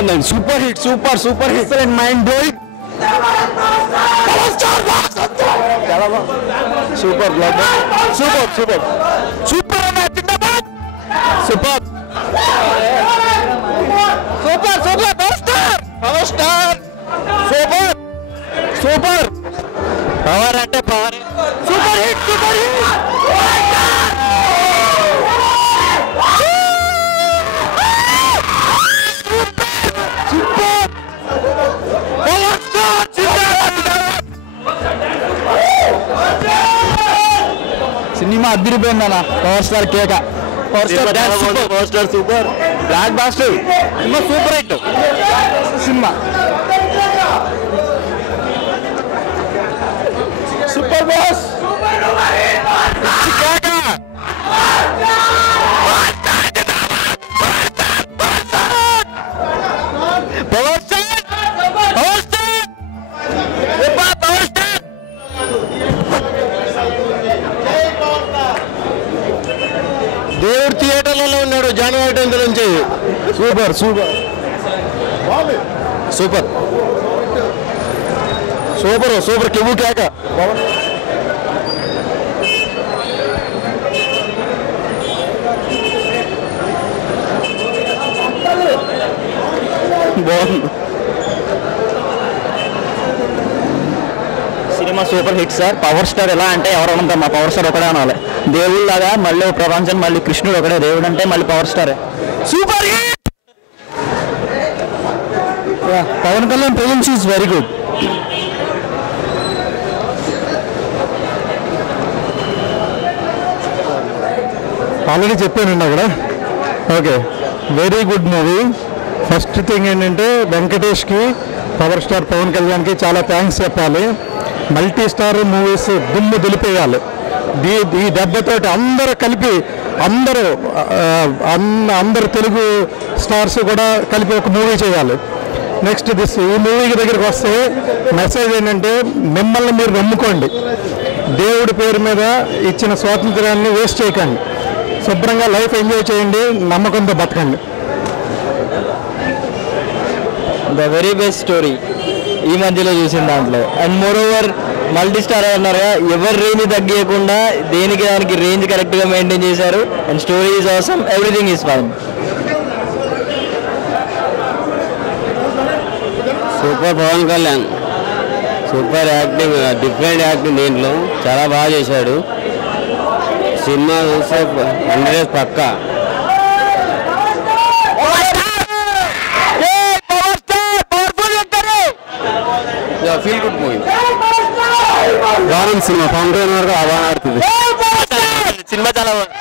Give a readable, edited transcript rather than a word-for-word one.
బాగుందండి. Super hit, super super hit and mind blowing. చాలా బాగుంది. Super block, super super super అన్న జిందాబాద్. Super super super power star super super. Power అంటే power. Super hit, super hit. Cinema అద్దరిపోయింది అన్న. Power star కేక. Power star super. Blockbuster cinema super hit cinema. Super boss దేవుడు థియేటర్లలో ఉన్నాడు జనవరి 10 నుంచి. Super super super super super కివు కేక. బాగుంది cinema. Super hit sir. Power star ఎలా అంటే ఎవరు ఉంటాం, మా పవర్ స్టార్ ఒకడే అనాలి. దేవుళ్ళలాగా మళ్ళీ ప్రపంచం, మళ్ళీ కృష్ణుడు ఒకడే దేవుడు అంటే మళ్ళీ పవర్ స్టారే. Super hit. Pawan Kalyan presence is very good. Already చెప్పానండి అక్కడ. Okay, very good movie. First thing ఏంటంటే వెంకటేష్కి, పవర్ స్టార్ పవన్ కళ్యాణ్కి చాలా థ్యాంక్స్ చెప్పాలి. మల్టీ స్టార్ మూవీస్ దుమ్ము దులిపేయాలి. ఈ దెబ్బతోటి అందరూ కలిపి, అందరు తెలుగు స్టార్స్ కూడా కలిపి ఒక మూవీ చేయాలి. నెక్స్ట్ ఈ మూవీకి దగ్గరికి వస్తే మెసేజ్ ఏంటంటే, మిమ్మల్ని మీరు నమ్ముకోండి. దేవుడి పేరు మీద ఇచ్చిన స్వాతంత్ర్యాన్ని వేస్ట్ చేయకండి. శుభ్రంగా లైఫ్ ఎంజాయ్ చేయండి, నమ్మకంతో బతకండి. ద వెరీ బెస్ట్ స్టోరీ ఈ మధ్యలో చూసిన దాంట్లో. And moreover multi star అన్నారుగా, ఎవరి రేంజ్ తగ్గకుండా దేనికి దానికి రేంజ్ కరెక్ట్గా మెయింటైన్ చేశారు. And story is awesome, everything is fine. Super Pawan Kalyan, super acting, different acting దీంట్లో చాలా బాగా చేశాడు. సినిమా చూస్తే 100 పక్కా. Feel good movie. Cinema Pawan Kalyan వరకు బాగా ఆడుతుంది. సినిమా చాలా బాగుంది.